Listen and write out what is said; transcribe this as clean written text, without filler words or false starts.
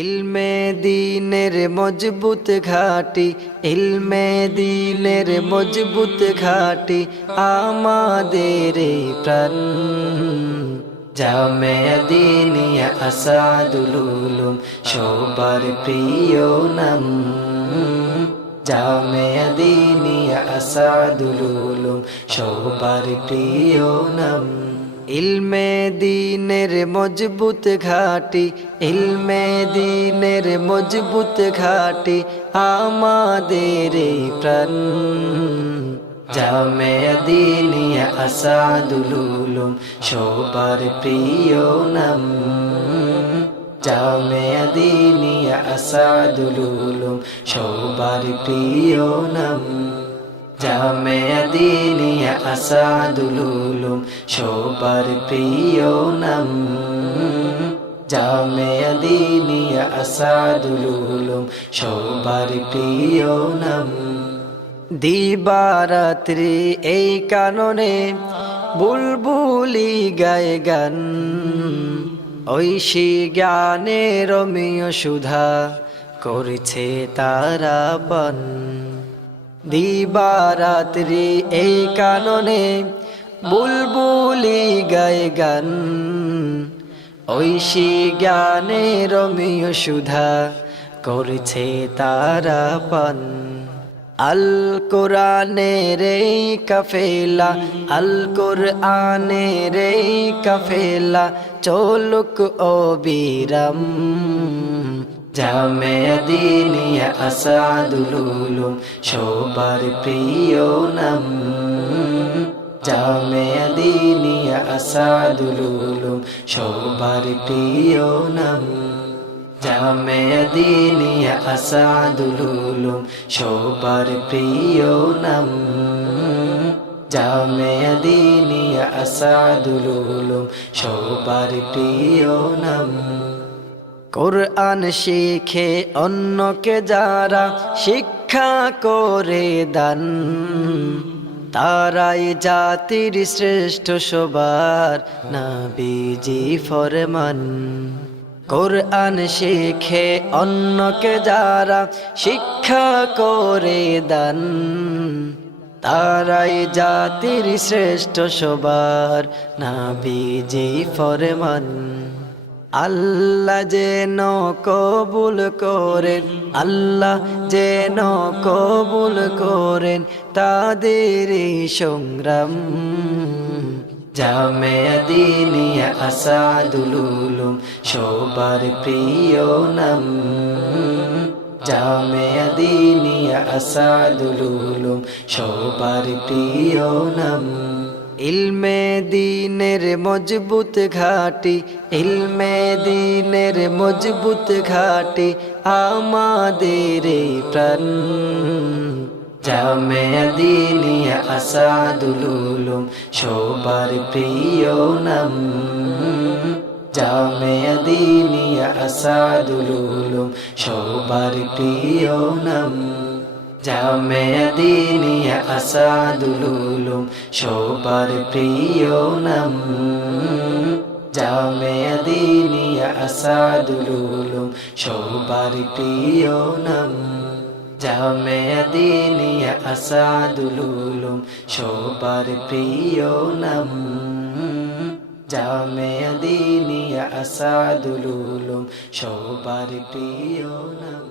ইলমে দ্বীনের মজবুত ঘাঁটি, ইলমে দ্বীনের মজবুত ঘাঁটি আমাদের এই প্রাণ। জামিয়া দ্বীনিয়া আসাদুল উলুম সবার প্রিয় নাম। জামিয়া দ্বীনিয়া আসাদুল উলুম সবার প্রিয় নাম। ইলমে দ্বীনের মজবুত ঘাঁটি, ইলমে দ্বীনের মজবুত ঘাঁটি আমাদের এই প্রাণ। জামিয়া দ্বীনিয়া আসাদুল উলুম সবার প্রিয় নাম। জামিয়া দ্বীনিয়া আসাদুল উলুম সবার প্রিয় নাম। জামিয়া দ্বীনিয়া আসাদুল উলুম সবার প্রিয় নাম। জামিয়া দ্বীনিয়া আসাদুল উলুম সবার প্রিয় নাম। দিবারাত্রি এই কাননে বুলবুলি গায়ে গান, ঐশী জ্ঞানে রমিয় সুধা করেছে তারা পান। দিবারাত্রি এই কাননে বুলবুলি গায়ে গান, ঐশী জ্ঞানে রমিয় সুধা করেছে তারা পান। আল কোরআনের এই কাফেলা, আল কোরআনের এই কাফেলা চলুক অবিরাম। জামিয়া দ্বীনিয়া আসাদুল উলুম সবার প্রিয় নাম। জামিয়া দ্বীনিয়া আসাদুল উলুম সবার প্রিয় নাম। জামিয়া দ্বীনিয়া আসাদুল উলুম সবার প্রিয় নাম। জামিয়া দ্বীনিয়া আসাদুল উলুম সবার প্রিয় নাম। কোরআন শিখে অন্যকে যারা শিক্ষা করে দান, তারাই জাতির শ্রেষ্ঠ সবার নবীজি ফরমান। কোরআন শিখে অন্যকে যারা শিক্ষা করে দান, তারাই জাতির শ্রেষ্ঠ সবার নবীজি ফরমান। আল্লাহ যেন কবুল করেন, আল্লাহ যেন কবুল করেন তাদের এই সংগ্রাম। জামিয়া দ্বীনিয়া আসাদুল উলুম সবার প্রিয় নাম। জামিয়া দ্বীনিয়া আসাদুল উলুম সবার প্রিয় নাম। ইলমে দ্বীনের মজবুত ঘাঁটি, ইলমে দ্বীনের মজবুত ঘাঁটি আমাদের এই প্রাণ। জামিয়া দ্বীনিয়া আসাদুল উলুম সবার প্রিয় নাম। জামিয়া দ্বীনিয়া আসাদুল উলুম সবার প্রিয় নাম। জামিয়া দ্বীনিয়া আসাদুল উলুম সবার প্রিয় নাম। জামিয়া দ্বীনিয়া আসাদুল উলুম সবার প্রিয় নাম। জামিয়া দ্বীনিয়া আসাদুল উলুম সবার প্রিয় নাম। জামিয়া দ্বীনিয়া আসাদুল উলুম সবার প্রিয় নাম।